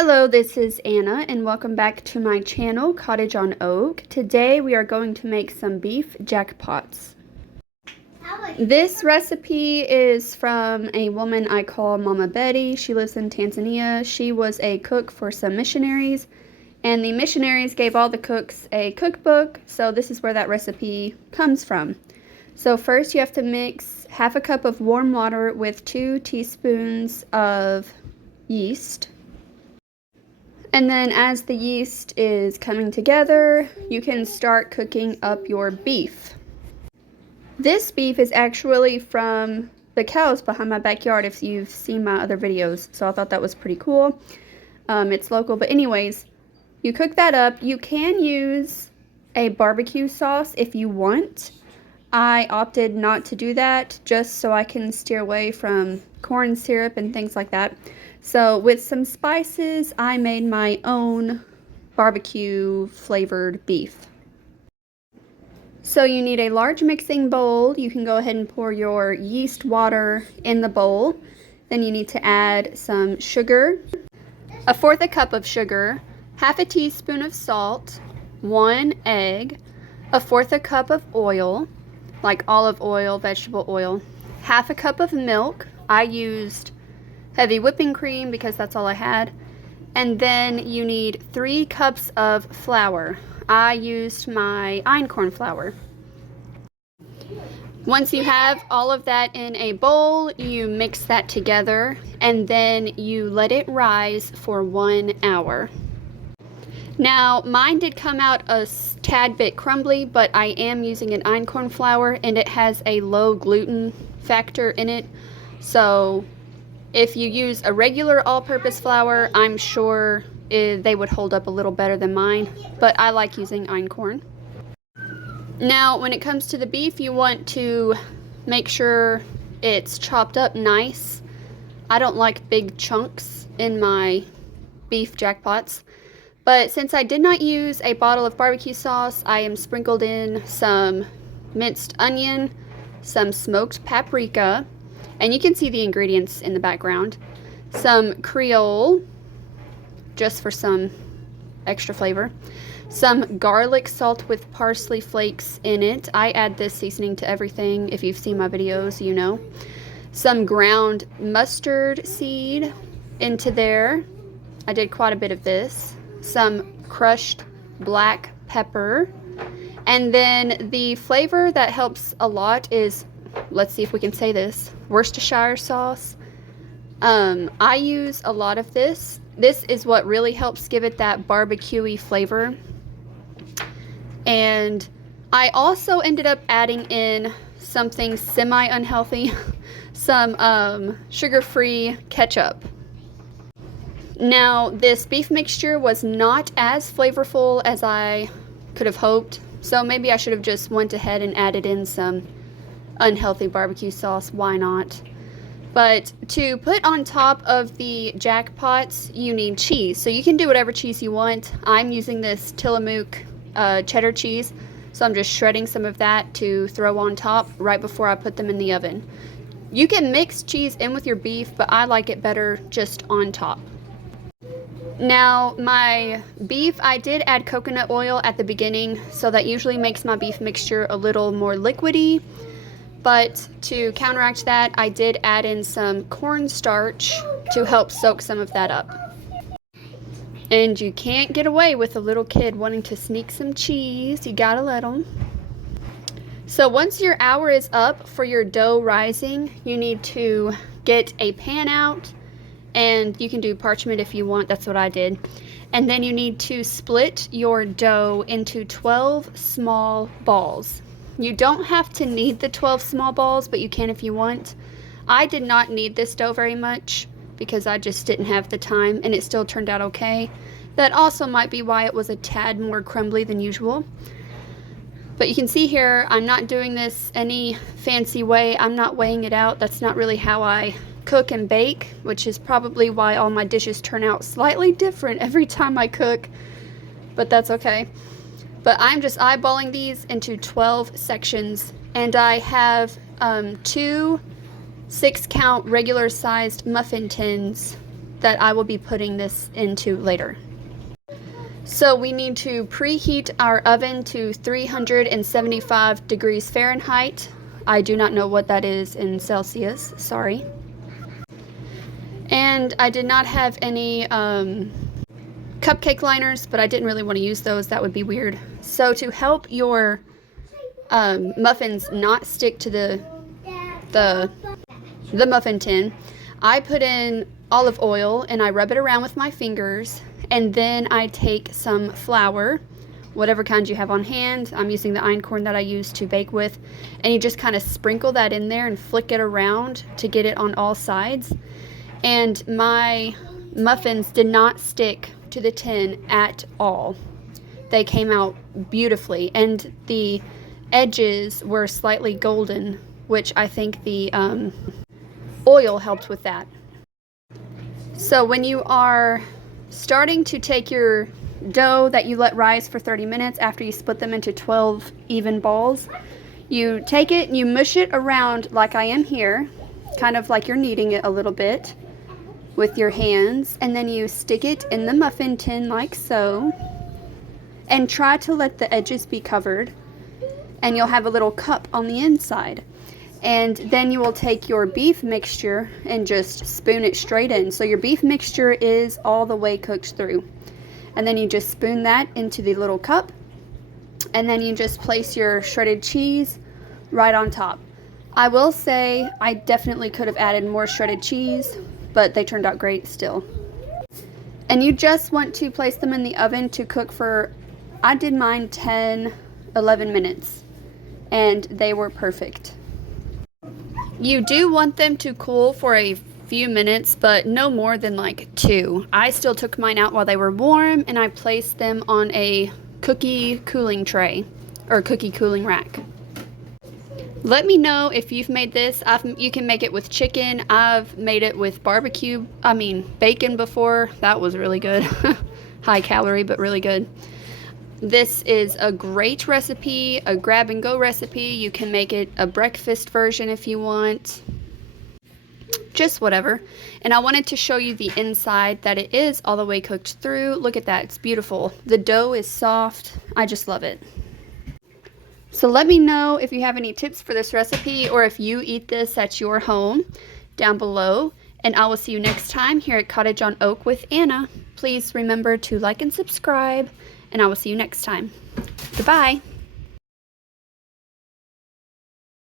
Hello, this is Anna and welcome back to my channel, Cottage on Oak. Today we are going to make some beef jackpots. This recipe is from a woman I call Mama Betty. She lives in Tanzania. She was a cook for some missionaries, and the missionaries gave all the cooks a cookbook, so this is where that recipe comes from. So first you have to mix half a cup of warm water with 2 teaspoons of yeast. And then as the yeast is coming together, you can start cooking up your beef. This beef is actually from the cows behind my backyard if you've seen my other videos, so I thought that was pretty cool. It's local, but anyways, you cook that up. You can use a barbecue sauce if you want. I opted not to do that just so I can steer away from corn syrup and things like that. So with some spices, I made my own barbecue flavored beef. So you need a large mixing bowl. You can go ahead and pour your yeast water in the bowl. Then you need to add some sugar, 1/4 cup of sugar, 1/2 teaspoon of salt, 1 egg, 1/4 cup of oil, like olive oil, vegetable oil, 1/2 cup of milk. I used heavy whipping cream because that's all I had. And then you need 3 cups of flour. I used my einkorn flour. Once you have all of that in a bowl, you mix that together and then you let it rise for 1 hour. Now, mine did come out a tad bit crumbly, but I am using an einkorn flour and it has a low gluten factor in it. So if you use a regular all-purpose flour, I'm sure they would hold up a little better than mine, but I like using einkorn. Now, when it comes to the beef, you want to make sure it's chopped up nice. I don't like big chunks in my beef jackpots, but since I did not use a bottle of barbecue sauce, I am sprinkled in some minced onion, some smoked paprika, and you can see the ingredients in the background. Some Creole, just for some extra flavor. Some garlic salt with parsley flakes in it. I add this seasoning to everything. If you've seen my videos, you know. Some ground mustard seed into there. I did quite a bit of this. Some crushed black pepper. And then the flavor that helps a lot is, let's see if we can say this, Worcestershire sauce. I use a lot of this. This is what really helps give it that barbecue-y flavor. And I also ended up adding in something semi-unhealthy, some sugar-free ketchup. Now, this beef mixture was not as flavorful as I could have hoped, so maybe I should have just went ahead and added in some unhealthy barbecue sauce. Why not? But to put on top of the jackpots, you need cheese. So you can do whatever cheese you want. I'm using this Tillamook cheddar cheese, so I'm just shredding some of that to throw on top right before I put them in the oven. You can mix cheese in with your beef, but I like it better just on top. Now, my beef, I did add coconut oil at the beginning, so that usually makes my beef mixture a little more liquidy. But to counteract that, I did add in some cornstarch to help soak some of that up. And you can't get away with a little kid wanting to sneak some cheese. You gotta let them. So once your hour is up for your dough rising, you need to get a pan out, and you can do parchment if you want. That's what I did. And then you need to split your dough into 12 small balls. You don't have to knead the 12 small balls, but you can if you want. I did not knead this dough very much because I just didn't have the time, and it still turned out okay. That also might be why it was a tad more crumbly than usual. But you can see here, I'm not doing this any fancy way. I'm not weighing it out. That's not really how I cook and bake, which is probably why all my dishes turn out slightly different every time I cook, but that's okay. But I'm just eyeballing these into 12 sections, and I have 2 6-count regular sized muffin tins that I will be putting this into later. So we need to preheat our oven to 375 degrees Fahrenheit. I do not know what that is in Celsius, sorry. And I did not have any cupcake liners, but I didn't really want to use those. That would be weird. So to help your muffins not stick to the muffin tin, I put in olive oil and I rub it around with my fingers, and then I take some flour, whatever kind you have on hand. I'm using the einkorn that I use to bake with, and you just kind of sprinkle that in there and flick it around to get it on all sides. And my muffins did not stick to the tin at all. They came out beautifully, and the edges were slightly golden, which I think the oil helped with that. So when you are starting to take your dough that you let rise for 30 minutes after you split them into 12 even balls, you take it and you mush it around like I am here, kind of like you're kneading it a little bit with your hands, and then you stick it in the muffin tin like so, and try to let the edges be covered, and you'll have a little cup on the inside. And then you will take your beef mixture and just spoon it straight in. So your beef mixture is all the way cooked through. And then you just spoon that into the little cup. And then you just place your shredded cheese right on top. I will say I definitely could have added more shredded cheese, but they turned out great still. And you just want to place them in the oven to cook for, I did mine 10, 11 minutes. And they were perfect. You do want them to cool for a few minutes, but no more than like 2. I still took mine out while they were warm, and I placed them on a cookie cooling tray, or cookie cooling rack. Let me know if you've made this. You can make it with chicken. I've made it with bacon before. That was really good. High calorie, but really good. This is a great recipe, a grab and go recipe. You can make it a breakfast version if you want. Just whatever. And I wanted to show you the inside, that it is all the way cooked through. Look at that, it's beautiful. The dough is soft. I just love it. So let me know if you have any tips for this recipe, or if you eat this at your home down below. And I will see you next time here at Cottage on Oak with Anna. Please remember to like and subscribe, and I will see you next time. Goodbye.